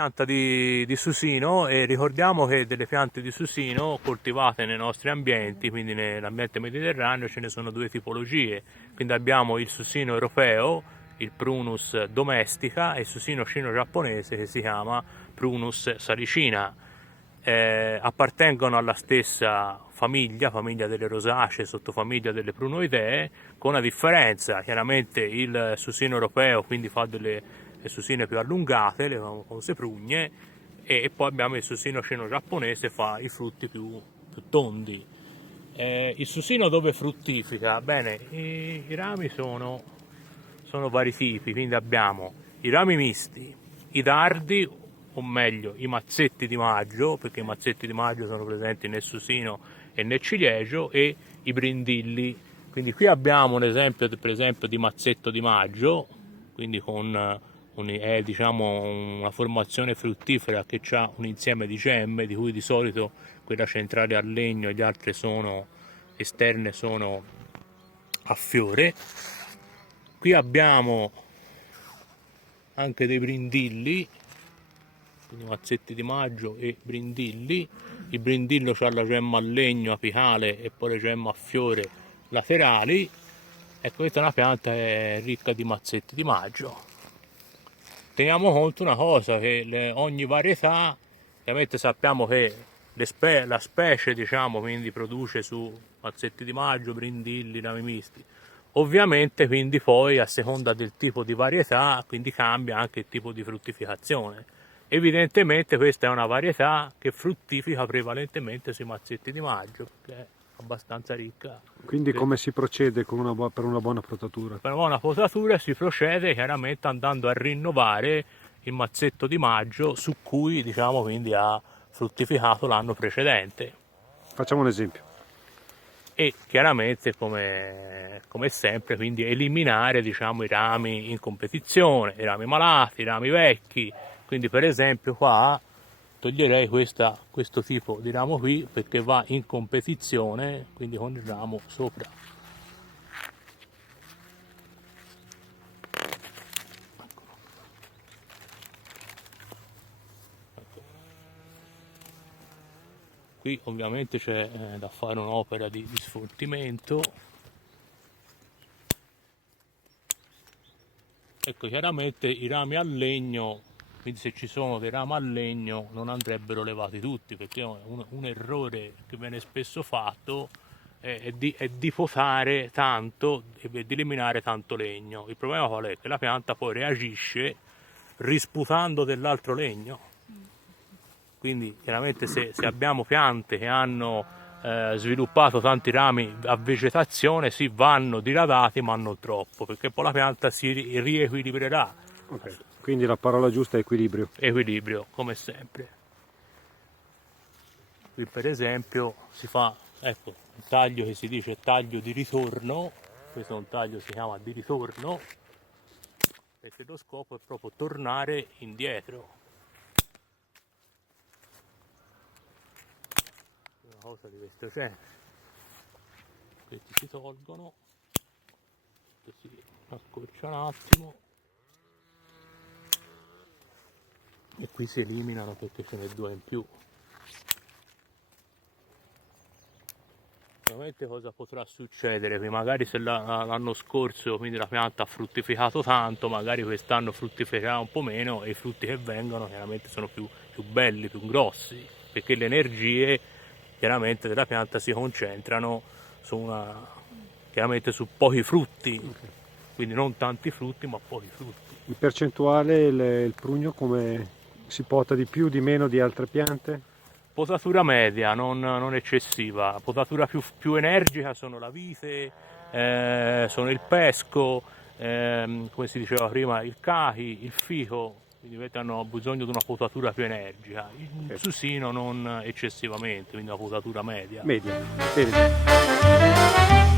pianta di susino e ricordiamo che delle piante di susino coltivate nei nostri ambienti, quindi nell'ambiente mediterraneo, ce ne sono due tipologie. Quindi abbiamo il susino europeo, il Prunus domestica, e il susino cino-giapponese che si chiama Prunus salicina. Appartengono alla stessa famiglia delle rosacee, sottofamiglia delle prunoidee, con una differenza. Chiaramente il susino europeo quindi fa delle susine più allungate, le famose prugne, e poi abbiamo il susino cino-giapponese, fa i frutti più tondi. Il susino dove fruttifica? Bene, i rami sono vari tipi, quindi abbiamo i rami misti, i dardi, o meglio i mazzetti di maggio, perché i mazzetti di maggio sono presenti nel susino e nel ciliegio, e i brindilli. Quindi qui abbiamo un esempio per esempio di mazzetto di maggio, quindi con diciamo una formazione fruttifera che ha un insieme di gemme, di cui di solito quella centrale a legno e le altre esterne sono a fiore. Qui abbiamo anche dei brindilli, quindi mazzetti di maggio e brindilli. Il brindillo ha la gemma a legno apicale e poi le gemme a fiore laterali. Ecco, questa è una pianta che è ricca di mazzetti di maggio. Teniamo conto una cosa, che ogni varietà, ovviamente sappiamo che la specie, diciamo, quindi produce su mazzetti di maggio, brindilli, rami misti. Ovviamente quindi poi a seconda del tipo di varietà quindi cambia anche il tipo di fruttificazione. Evidentemente questa è una varietà che fruttifica prevalentemente sui mazzetti di maggio, perché è abbastanza ricca. Quindi come si procede per una buona potatura? Per una buona potatura si procede chiaramente andando a rinnovare il mazzetto di maggio su cui, diciamo, quindi ha fruttificato l'anno precedente. Facciamo un esempio. E chiaramente come sempre quindi eliminare, diciamo, i rami in competizione, i rami malati, i rami vecchi. Quindi per esempio qua toglierei questo tipo di ramo qui, perché va in competizione quindi con il ramo sopra. Qui ovviamente c'è da fare un'opera di sfoltimento. Ecco, chiaramente i rami a legno, quindi se ci sono dei rami a legno non andrebbero levati tutti, perché un errore che viene spesso fatto è di posare tanto e di eliminare tanto legno. Il problema qual è? Che la pianta poi reagisce risputando dell'altro legno. Quindi chiaramente se abbiamo piante che hanno sviluppato tanti rami a vegetazione, si vanno diradati ma non troppo, perché poi la pianta si riequilibrerà. Okay. Quindi la parola giusta è equilibrio. Equilibrio, come sempre. Qui per esempio si fa, ecco, un taglio che si dice taglio di ritorno. Questo è un taglio che si chiama di ritorno, perché lo scopo è proprio tornare indietro. Cosa di questo genere. Questi si tolgono, si accorcia un attimo e qui si eliminano perché ce n'è due in più. Ovviamente cosa potrà succedere? Che magari se l'anno scorso quindi la pianta ha fruttificato tanto, magari quest'anno fruttificherà un po' meno e i frutti che vengono chiaramente sono più belli, più grossi, perché le energie chiaramente della pianta si concentrano chiaramente su pochi frutti, quindi non tanti frutti ma pochi frutti. In percentuale il prugno come si pota di più, di meno di altre piante? Potatura media, non eccessiva. Potatura più energica sono la vite, sono il pesco, come si diceva prima il cachi, il fico. Quindi hanno bisogno di una potatura più energica. Il susino non eccessivamente, quindi una potatura media. Media. Bene.